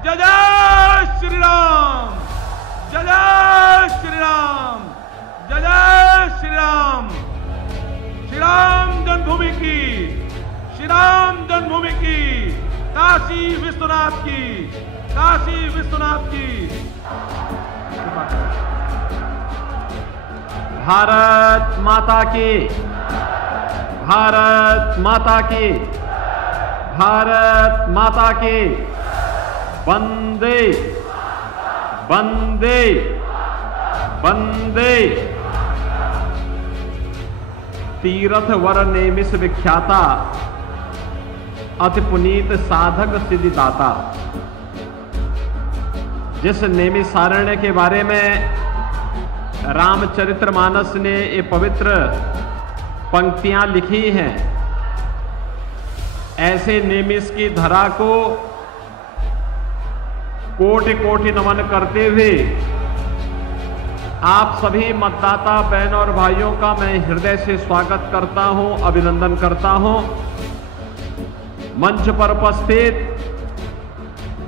जय जय श्री राम, जय जय श्री राम, जय जय श्री राम। श्री राम जन्मभूमि की, श्री राम जन्मभूमि की, काशी विश्वनाथ की, काशी विश्वनाथ की। भारत माता की, भारत माता की, भारत माता की। वंदे वंदे वंदे। तीर्थ वर नेमिष विख्याता, अति पुनीत साधक सिद्धिदाता। जिस नैमिषारण्य के बारे में रामचरितमानस ने ये पवित्र पंक्तियां लिखी हैं, ऐसे नैमिष की धरा को कोटि कोटि नमन करते हुए आप सभी मतदाता बहनों और भाइयों का मैं हृदय से स्वागत करता हूं, अभिनंदन करता हूं। मंच पर उपस्थित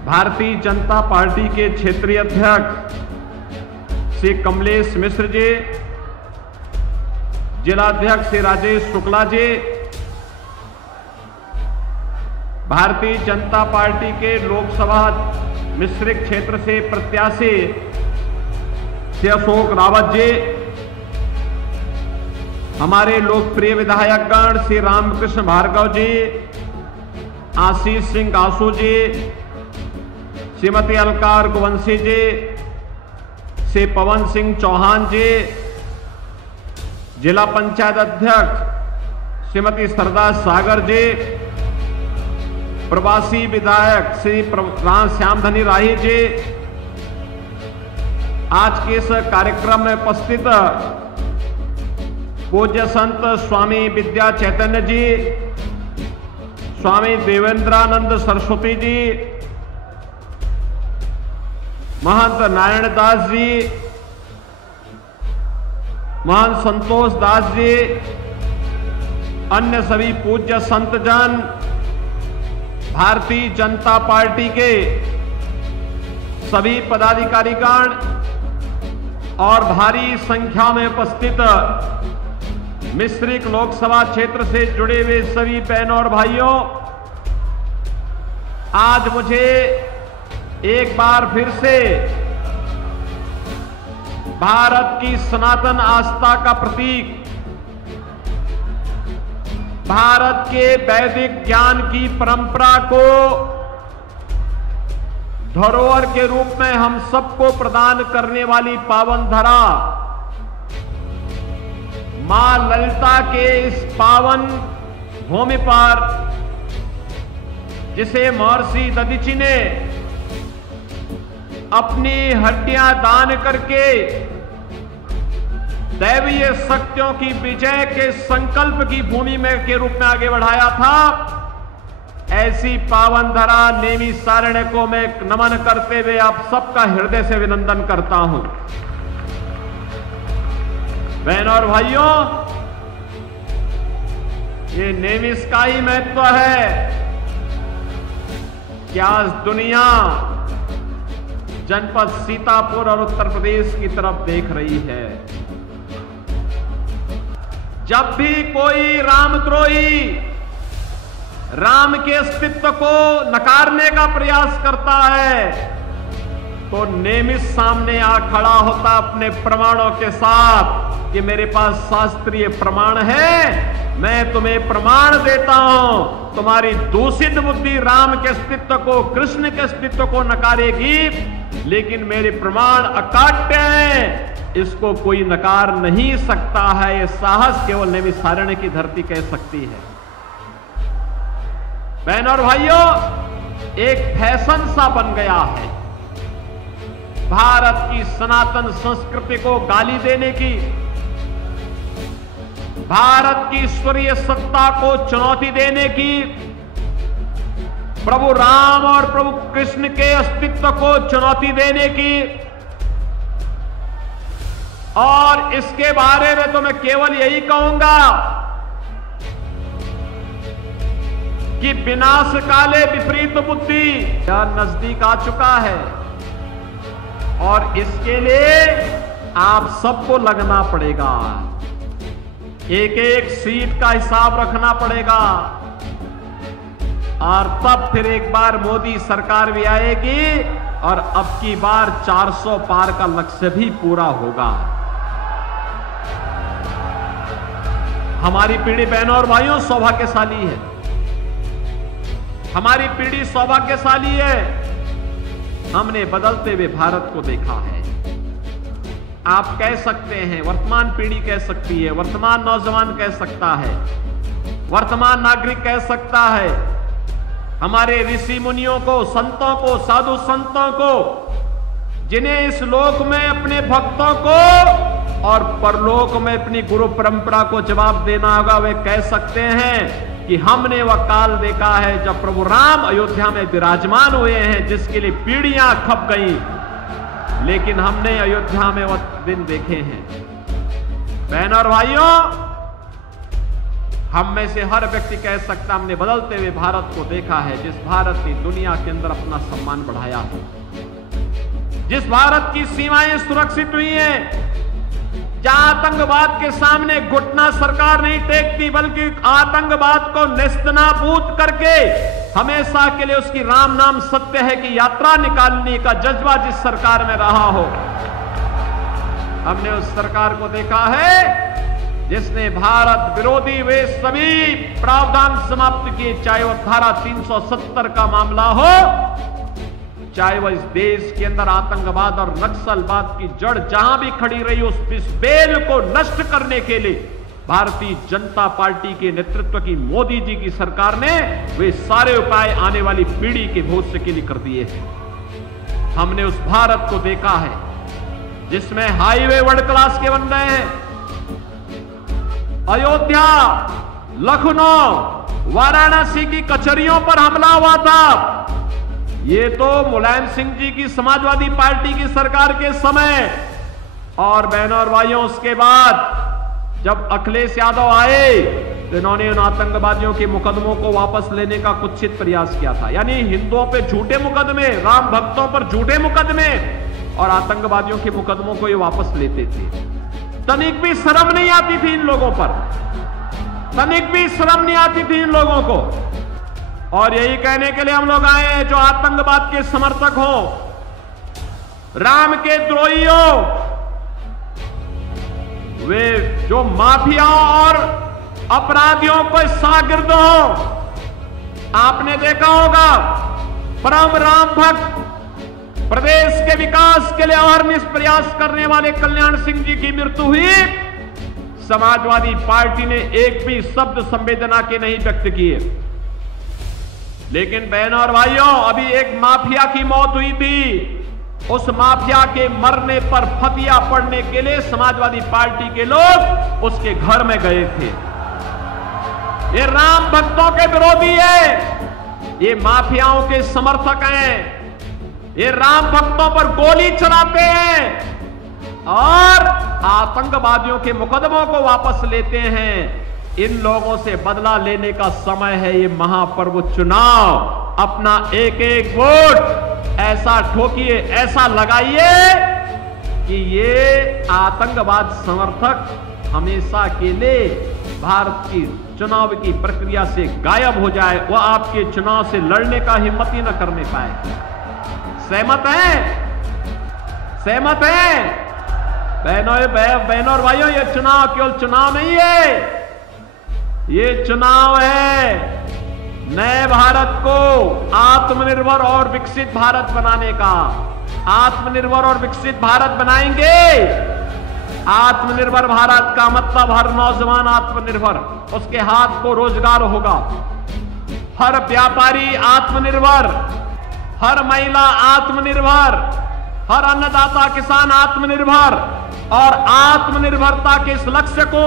भारतीय जनता पार्टी के क्षेत्रीय अध्यक्ष श्री कमलेश मिश्र जी, जिलाध्यक्ष श्री राजेश शुक्ला जी, भारतीय जनता पार्टी के लोकसभा मिश्रित क्षेत्र से प्रत्याशी श्री अशोक रावत जी, हमारे लोकप्रिय विधायकगण श्री रामकृष्ण भार्गव जी, आशीष सिंह आसू जी, श्रीमती अलका रघुवंशी जी, श्री पवन सिंह चौहान जी, जिला पंचायत अध्यक्ष श्रीमती सरदार सागर जी, प्रवासी विधायक श्री राम श्याम धनी राही जी, आज के इस कार्यक्रम में उपस्थित पूज्य संत स्वामी विद्या चैतन्य जी, स्वामी देवेंद्रानंद सरस्वती जी, महंत नारायण दास जी, महंत संतोष दास जी, अन्य सभी पूज्य संत जन, भारतीय जनता पार्टी के सभी पदाधिकारीगण और भारी संख्या में उपस्थित मिश्रित लोकसभा क्षेत्र से जुड़े हुए सभी बहनों और भाइयों, आज मुझे एक बार फिर से भारत की सनातन आस्था का प्रतीक, भारत के वैदिक ज्ञान की परंपरा को धरोहर के रूप में हम सबको प्रदान करने वाली पावन धरा मां ललिता के इस पावन भूमि पर, जिसे महर्षि दधीचि ने अपनी हड्डियां दान करके दैवीय शक्तियों की विजय के संकल्प की भूमि में के रूप में आगे बढ़ाया था, ऐसी पावन धरा नैमिषारण्य को मैं नमन करते हुए आप सबका हृदय से अभिनंदन करता हूं। बहनों और भाइयों, ये नैमिष का ही महत्व है कि आज दुनिया जनपद सीतापुर और उत्तर प्रदेश की तरफ देख रही है। जब भी कोई रामद्रोही राम के अस्तित्व को नकारने का प्रयास करता है, तो नैमिष सामने आ खड़ा होता अपने प्रमाणों के साथ कि मेरे पास शास्त्रीय प्रमाण है, मैं तुम्हें प्रमाण देता हूं। तुम्हारी दूषित बुद्धि राम के अस्तित्व को, कृष्ण के अस्तित्व को नकारेगी, लेकिन मेरे प्रमाण अकाट्य हैं, इसको कोई नकार नहीं सकता है। यह साहस केवल नैमिषारण्य की धरती कह सकती है। बहनों और भाइयों, एक फैशन सा बन गया है भारत की सनातन संस्कृति को गाली देने की, भारत की ईश्वरीय सत्ता को चुनौती देने की, प्रभु राम और प्रभु कृष्ण के अस्तित्व को चुनौती देने की। और इसके बारे में तो मैं केवल यही कहूंगा कि विनाश काले विपरीत बुद्धि या नजदीक आ चुका है और इसके लिए आप सबको लगना पड़ेगा। एक एक सीट का हिसाब रखना पड़ेगा और तब फिर एक बार मोदी सरकार भी आएगी और अब की बार 400 पार का लक्ष्य भी पूरा होगा। हमारी पीढ़ी बहनों और भाइयों सौभाग्यशाली है, हमारी पीढ़ी सौभाग्यशाली है। हमने बदलते हुए भारत को देखा है। आप कह सकते हैं, वर्तमान पीढ़ी कह सकती है, वर्तमान नौजवान कह सकता है, वर्तमान नागरिक कह सकता है, हमारे ऋषि मुनियों को, संतों को, साधु संतों को, जिन्हें इस लोक में अपने भक्तों को और परलोक में अपनी गुरु परंपरा को जवाब देना होगा, वे कह सकते हैं कि हमने वह काल देखा है जब प्रभु राम अयोध्या में विराजमान हुए हैं, जिसके लिए पीढ़ियां खप गई, लेकिन हमने अयोध्या में वह दिन देखे हैं। बहनों और भाइयों, हम में से हर व्यक्ति कह सकता हमने बदलते हुए भारत को देखा है, जिस भारत ने दुनिया के अंदर अपना सम्मान बढ़ाया है, जिस भारत की सीमाएं सुरक्षित हुई हैं, जहां आतंकवाद के सामने घुटना सरकार नहीं टेकती, बल्कि आतंकवाद को नेस्तनाबूद करके हमेशा के लिए उसकी राम नाम सत्य है कि यात्रा निकालने का जज्बा जिस सरकार में रहा हो। हमने उस सरकार को देखा है जिसने भारत विरोधी वे सभी प्रावधान समाप्त किए, चाहे वह धारा 370 का मामला हो, चाहे वह इस देश के अंदर आतंकवाद और नक्सलवाद की जड़ जहां भी खड़ी रही, उस बेल को नष्ट करने के लिए भारतीय जनता पार्टी के नेतृत्व की मोदी जी की सरकार ने वे सारे उपाय आने वाली पीढ़ी के भविष्य के लिए कर दिए हैं। हमने उस भारत को देखा है जिसमें हाईवे वर्ल्ड क्लास के बन रहे हैं। अयोध्या, लखनऊ, वाराणसी की कचहरियों पर हमला हुआ था। ये तो मुलायम सिंह जी की समाजवादी पार्टी की सरकार के समय, और बहनों और भाइयों उसके बाद जब अखिलेश यादव आए तो इन्होंने उन आतंकवादियों के मुकदमों को वापस लेने का कुत्सित प्रयास किया था। यानी हिंदुओं पे झूठे मुकदमे, राम भक्तों पर झूठे मुकदमे और आतंकवादियों के मुकदमों को ये वापस लेते थे। तनिक भी शर्म नहीं आती थी इन लोगों पर, तनिक भी शर्म नहीं आती थी इन लोगों को। और यही कहने के लिए हम लोग आए हैं, जो आतंकवाद के समर्थक हो, राम के द्रोही हो, वे जो माफियाओं और अपराधियों को शागिर्द हो। आपने देखा होगा परम राम भक्त, प्रदेश के विकास के लिए अहर्निश प्रयास करने वाले कल्याण सिंह जी की मृत्यु हुई, समाजवादी पार्टी ने एक भी शब्द संवेदना के नहीं व्यक्त किए। लेकिन बहनों और भाइयों, अभी एक माफिया की मौत हुई थी, उस माफिया के मरने पर फतिया पड़ने के लिए समाजवादी पार्टी के लोग उसके घर में गए थे। ये राम भक्तों के विरोधी है, ये माफियाओं के समर्थक हैं, ये राम भक्तों पर गोली चलाते हैं और आतंकवादियों के मुकदमों को वापस लेते हैं। इन लोगों से बदला लेने का समय है ये महापर्व चुनाव। अपना एक एक वोट ऐसा ठोकिए, ऐसा लगाइए कि ये आतंकवाद समर्थक हमेशा के लिए भारत की चुनाव की प्रक्रिया से गायब हो जाए, वह आपके चुनाव से लड़ने का हिम्मत ही न करने पाए। सहमत हैं? सहमत हैं? बहनों और भाइयों, ये चुनाव केवल चुनाव नहीं है, ये चुनाव है नए भारत को आत्मनिर्भर और विकसित भारत बनाने का। आत्मनिर्भर और विकसित भारत बनाएंगे। आत्मनिर्भर भारत का मतलब हर नौजवान आत्मनिर्भर, उसके हाथ को रोजगार होगा, हर व्यापारी आत्मनिर्भर, हर महिला आत्मनिर्भर, हर अन्नदाता किसान आत्मनिर्भर। और आत्मनिर्भरता के इस लक्ष्य को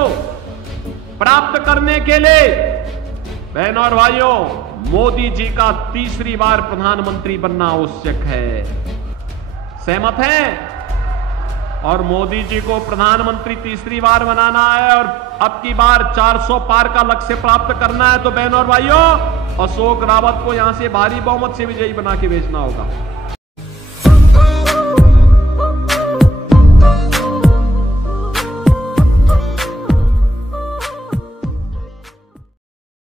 प्राप्त करने के लिए बहनों और भाइयों, मोदी जी का तीसरी बार प्रधानमंत्री बनना आवश्यक है। सहमत हैं? और मोदी जी को प्रधानमंत्री तीसरी बार बनाना है और अब की बार 400 पार का लक्ष्य प्राप्त करना है तो बहनों और भाइयों, अशोक रावत को यहां से भारी बहुमत से विजयी बना के भेजना होगा।